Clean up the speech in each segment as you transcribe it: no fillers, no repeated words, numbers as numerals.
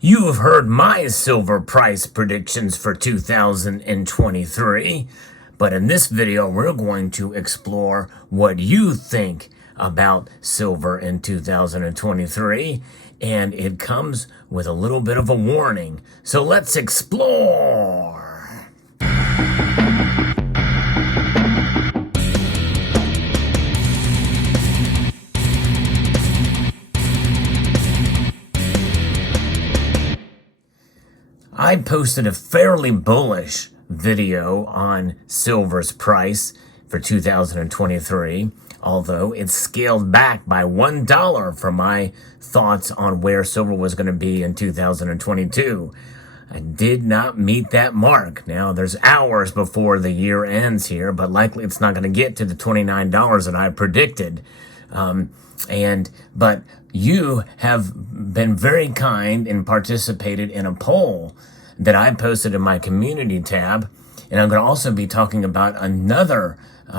You have heard my silver price predictions for 2023, but in this video, we're going to explore what you think about silver in 2023, and it comes with a little bit of a warning. So let's explore. I posted a fairly bullish video on silver's price for 2023, although it scaled back by $1 from my thoughts on where silver was going to be in 2022. I did not meet that mark. Now, there's hours before the year ends here, but likely it's not going to get to the $29 that I predicted. But you have been very kind and participated in a poll that I posted in my community tab. And I'm going to also be talking about another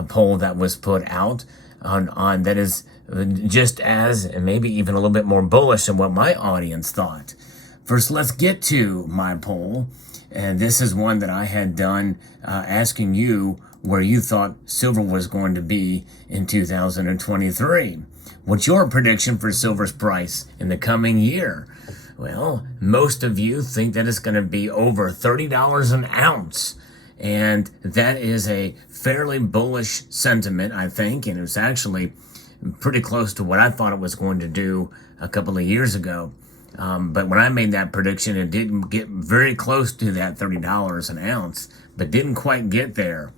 poll that was put out on that is just as, and maybe even a little bit more bullish than what my audience thought. First, let's get to my poll. And this is one that I had done asking you where you thought silver was going to be in 2023. What's your prediction for silver's price in the coming year? Well, most of you think that it's going to be over $30 an ounce. And that is a fairly bullish sentiment, I think. And it's actually pretty close to what I thought it was going to do a couple of years ago. But when I made that prediction, it didn't get very close to that $30 an ounce, but didn't quite get there.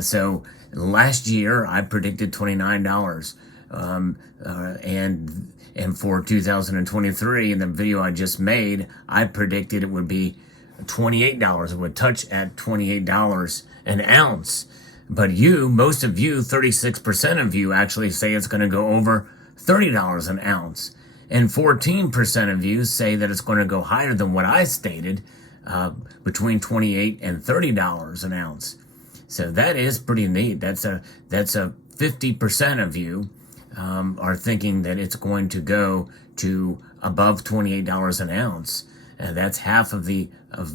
So last year, I predicted $29. And for 2023, in the video I just made, I predicted it would be $28. It would touch at $28 an ounce. But most of you, 36% of you actually say it's going to go over $30 an ounce. And 14% of you say that it's going to go higher than what I stated, between $28 and $30 an ounce. So that is pretty neat. That's a 50% of you are thinking that it's going to go to above $28 an ounce. And that's half of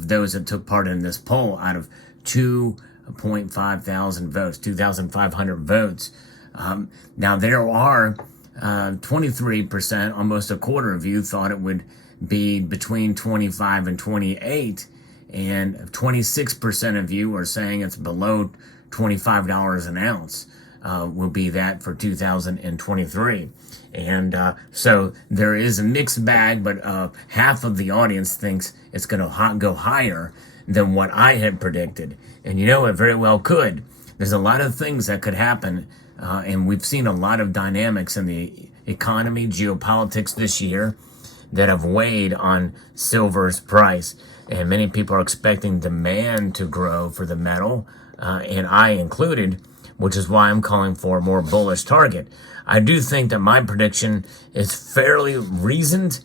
those that took part in this poll out of 2.5 thousand votes, 2,500 votes. Now there are 23%, almost a quarter of you thought it would be between 25 and 28, and 26% of you are saying it's below $25 an ounce. Will be that for 2023. And so there is a mixed bag, but half of the audience thinks it's going to go higher than what I had predicted. And it very well could. There's a lot of things that could happen, and we've seen a lot of dynamics in the economy, geopolitics this year that have weighed on silver's price. And many people are expecting demand to grow for the metal, and I included, which is why I'm calling for a more bullish target. I do think that my prediction is fairly reasoned,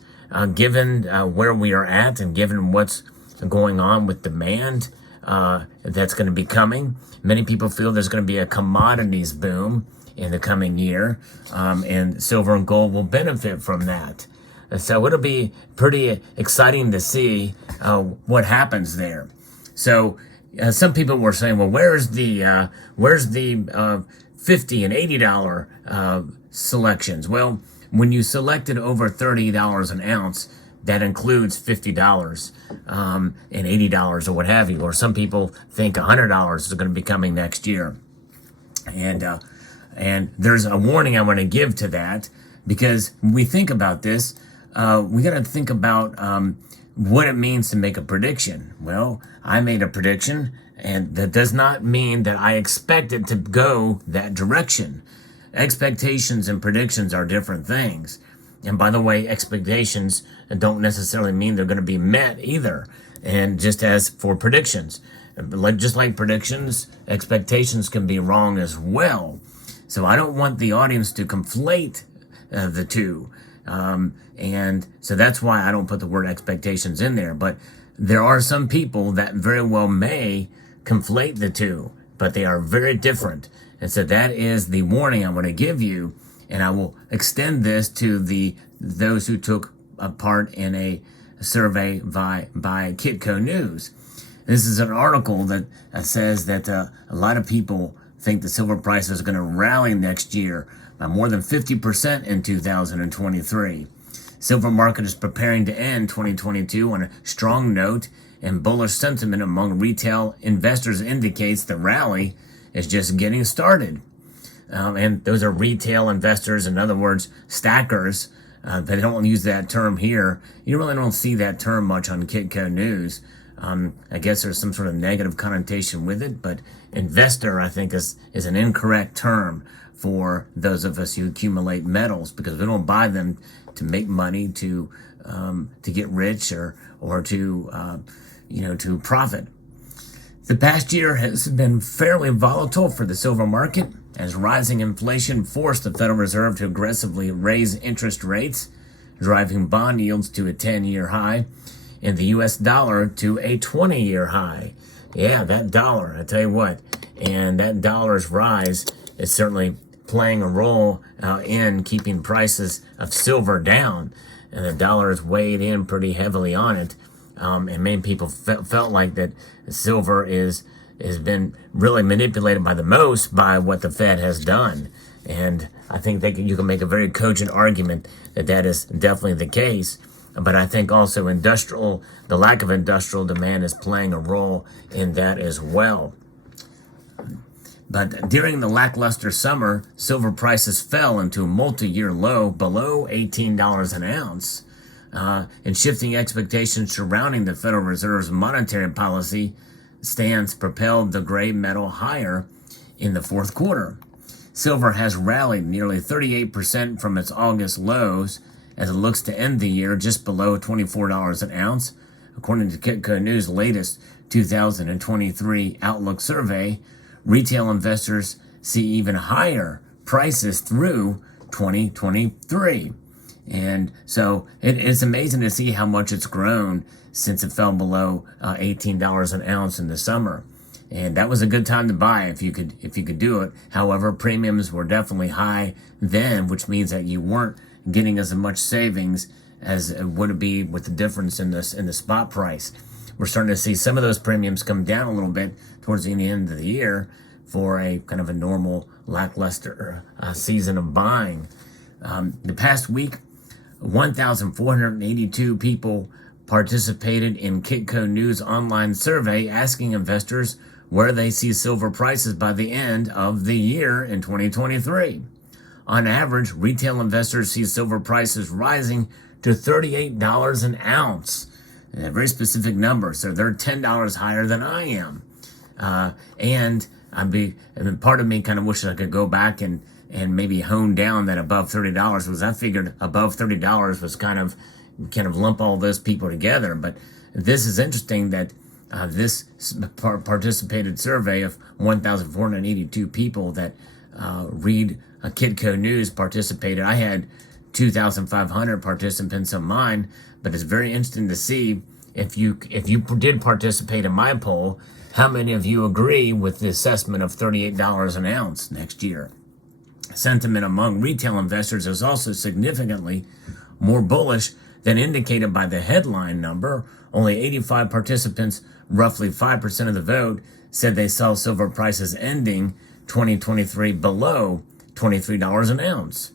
given where we are at and given what's going on with demand that's going to be coming. Many people feel there's going to be a commodities boom in the coming year, and silver and gold will benefit from that. So it'll be pretty exciting to see what happens there. So some people were saying, well, where's the $50 and $80 selections? Well, when you selected over $30 an ounce, that includes $50 and $80 or what have you. Or some people think $100 is going to be coming next year. And there's a warning I want to give to that, because when we think about this, we got to think about what it means to make a prediction. Well, I made a prediction, and that does not mean that I expect it to go that direction. Expectations and predictions are different things. And by the way, expectations don't necessarily mean they're going to be met either. And just as for predictions, just like predictions, expectations can be wrong as well. So I don't want the audience to conflate the two. And so that's why I don't put the word expectations in there. But there are some people that very well may conflate the two, but they are very different. And so that is the warning I want to give you. And I will extend this to those who took part in a survey by Kitco News. This is an article that says that a lot of people think the silver price is going to rally next year by more than 50% in 2023. Silver market is preparing to end 2022 on a strong note, and bullish sentiment among retail investors indicates the rally is just getting started. And those are retail investors, in other words, stackers. They don't use that term here. You really don't see that term much on Kitco News. I guess there's some sort of negative connotation with it, but investor, I think, is an incorrect term for those of us who accumulate metals, because we don't buy them to make money, to get rich, or to profit. The past year has been fairly volatile for the silver market, as rising inflation forced the Federal Reserve to aggressively raise interest rates, driving bond yields to a 10-year high and the U.S. dollar to a 20-year high. Yeah, that dollar, I tell you what, and that dollar's rise is certainly playing a role in keeping prices of silver down, and the dollar has weighed in pretty heavily on it. And many people felt like that silver has been really manipulated by what the Fed has done. And I think you can make a very cogent argument that is definitely the case. But I think also the lack of industrial demand is playing a role in that as well. But during the lackluster summer, silver prices fell into a multi-year low below $18 an ounce. And shifting expectations surrounding the Federal Reserve's monetary policy stance propelled the gray metal higher in the fourth quarter. Silver has rallied nearly 38% from its August lows as it looks to end the year just below $24 an ounce, according to Kitco News' latest 2023 Outlook survey. Retail investors see even higher prices through 2023. And so it's amazing to see how much it's grown since it fell below $18 an ounce in the summer. And that was a good time to buy if you could do it. However, premiums were definitely high then, which means that you weren't getting as much savings as would it be with the difference in the spot price. We're starting to see some of those premiums come down a little bit towards the end of the year for a kind of a normal lackluster season of buying. The past week, 1,482 people participated in Kitco News' online survey asking investors where they see silver prices by the end of the year in 2023. On average, retail investors see silver prices rising to $38 an ounce. A very specific number, so they're $10 higher than I am. And part of me kind of wishes I could go back and maybe hone down that above $30, because I figured above $30 was kind of lump all those people together. But this is interesting that this participated survey of 1,482 people that read Kitco News participated. I had 2,500 participants on mine, but it's very interesting to see if you did participate in my poll, how many of you agree with the assessment of $38 an ounce next year. Sentiment among retail investors is also significantly more bullish than indicated by the headline number. Only 85 participants, roughly 5% of the vote, said they saw silver prices ending 2023 below $23 an ounce.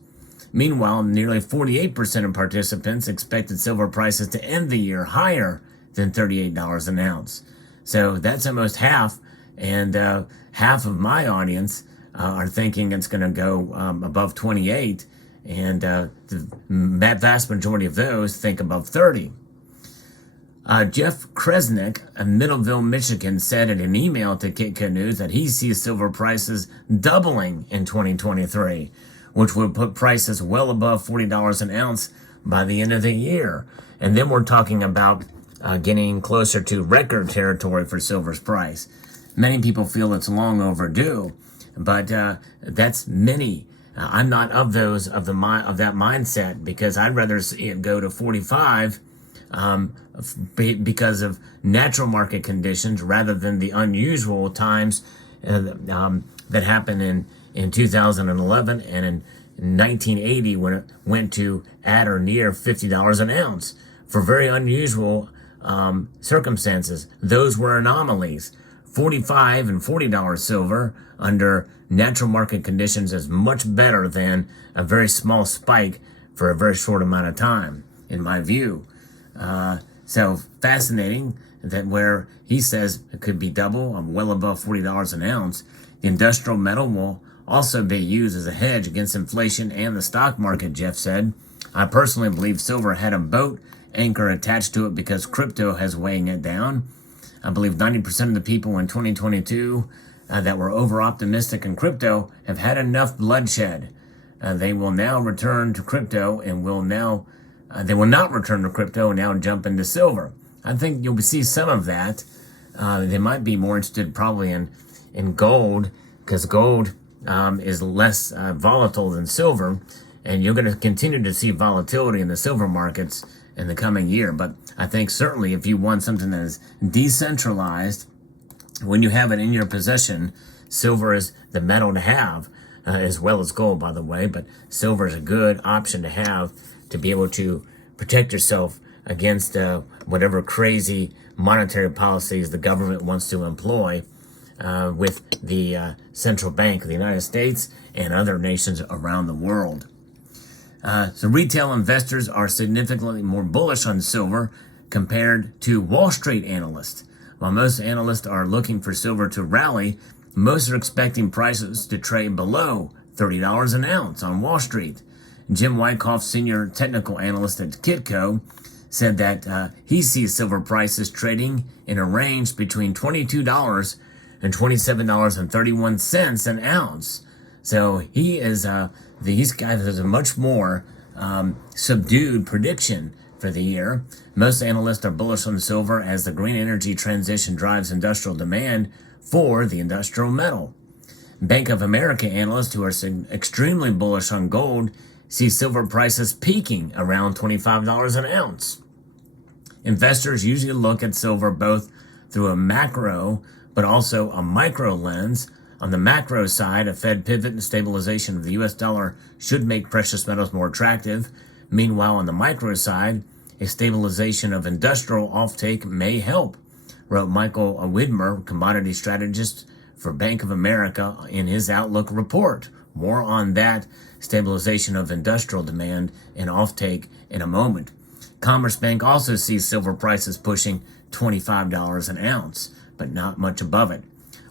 Meanwhile, nearly 48% of participants expected silver prices to end the year higher than $38 an ounce. So that's almost half, and half of my audience are thinking it's going to go above 28, and the vast majority of those think above 30. Jeff Kresnick of Middleville, Michigan, said in an email to Kitco News that he sees silver prices doubling in 2023, which would put prices well above $40 an ounce by the end of the year. And then we're talking about getting closer to record territory for silver's price. Many people feel it's long overdue, but that's many. I'm not of that mindset, because I'd rather see it go to 45 because of natural market conditions rather than the unusual times that happened in 2011 and in 1980 when it went to at or near $50 an ounce. for very unusual circumstances. Those were anomalies. $45 and $40 silver under natural market conditions is much better than a very small spike for a very short amount of time, in my view. So fascinating that where he says it could be double, well above $40 an ounce. The industrial metal will also be used as a hedge against inflation and the stock market, Jeff said. I personally believe silver had a boat anchor attached to it because crypto has weighing it down. I believe 90% of the people in 2022 that were over-optimistic in crypto have had enough bloodshed. They will now return to crypto and they will not return to crypto and now jump into silver. I think you'll see some of that. They might be more interested probably in gold, because gold is less volatile than silver, and you're going to continue to see volatility in the silver markets in the coming year. But I think certainly if you want something that is decentralized, when you have it in your possession, silver is the metal to have, as well as gold, by the way. But silver is a good option to have to be able to protect yourself against whatever crazy monetary policies the government wants to employ with the Central Bank of the United States and other nations around the world. So retail investors are significantly more bullish on silver compared to Wall Street analysts. While most analysts are looking for silver to rally, most are expecting prices to trade below $30 an ounce on Wall Street. Jim Wyckoff, senior technical analyst at Kitco, said that he sees silver prices trading in a range between $22 and $27.31 an ounce. So these guys has a much more subdued prediction for the year. Most analysts are bullish on silver as the green energy transition drives industrial demand for the industrial metal. Bank of America analysts, who are extremely bullish on gold, see silver prices peaking around $25 an ounce. Investors usually look at silver both through a macro but also a micro lens. On the macro side, a Fed pivot and stabilization of the U.S. dollar should make precious metals more attractive. Meanwhile, on the micro side, a stabilization of industrial offtake may help, wrote Michael Widmer, commodity strategist for Bank of America, in his Outlook report. More on that stabilization of industrial demand and offtake in a moment. Commerce Bank also sees silver prices pushing $25 an ounce, but not much above it.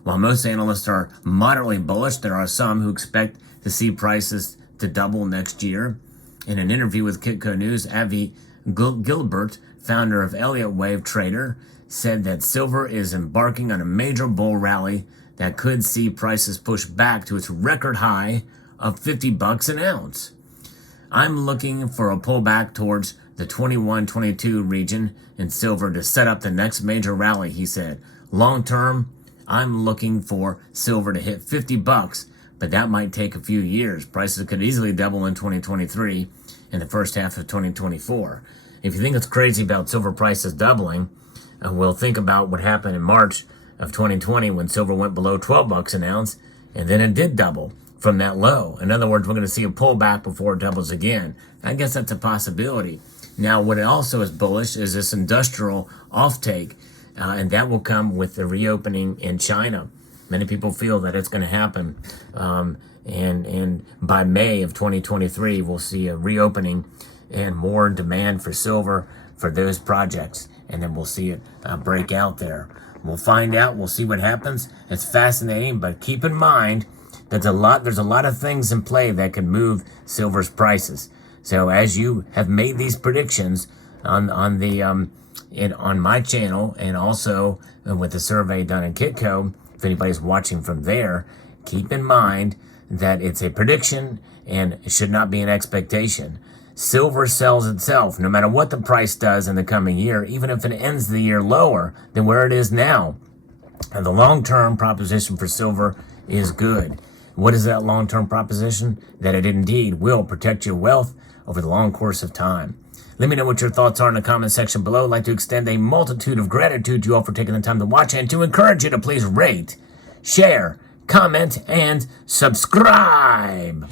While most analysts are moderately bullish, there are some who expect to see prices to double next year. In an interview with Kitco News, Avi Gilbert, founder of Elliott Wave Trader, said that silver is embarking on a major bull rally that could see prices push back to its record high of $50 an ounce. I'm looking for a pullback towards the 21-22 region in silver to set up the next major rally, he said. Long term, I'm looking for silver to hit $50, but that might take a few years. Prices could easily double in 2023 and the first half of 2024. If you think it's crazy about silver prices doubling, we'll think about what happened in March of 2020 when silver went below $12 an ounce, and then it did double from that low. In other words, we're going to see a pullback before it doubles again. I guess that's a possibility. Now, what also is bullish is this industrial offtake, and that will come with the reopening in China. Many people feel that it's going to happen, and by May of 2023, we'll see a reopening and more demand for silver for those projects, and then we'll see it break out there. We'll find out. We'll see what happens. It's fascinating, but keep in mind that there's a lot of things in play that can move silver's prices. So as you have made these predictions on my channel, and also with the survey done in Kitco, if anybody's watching from there, keep in mind that it's a prediction and it should not be an expectation. Silver sells itself no matter what the price does in the coming year, even if it ends the year lower than where it is now. And the long-term proposition for silver is good. What is that long-term proposition? That it indeed will protect your wealth over the long course of time. Let me know what your thoughts are in the comment section below. I'd like to extend a multitude of gratitude to you all for taking the time to watch, and to encourage you to please rate, share, comment, and subscribe.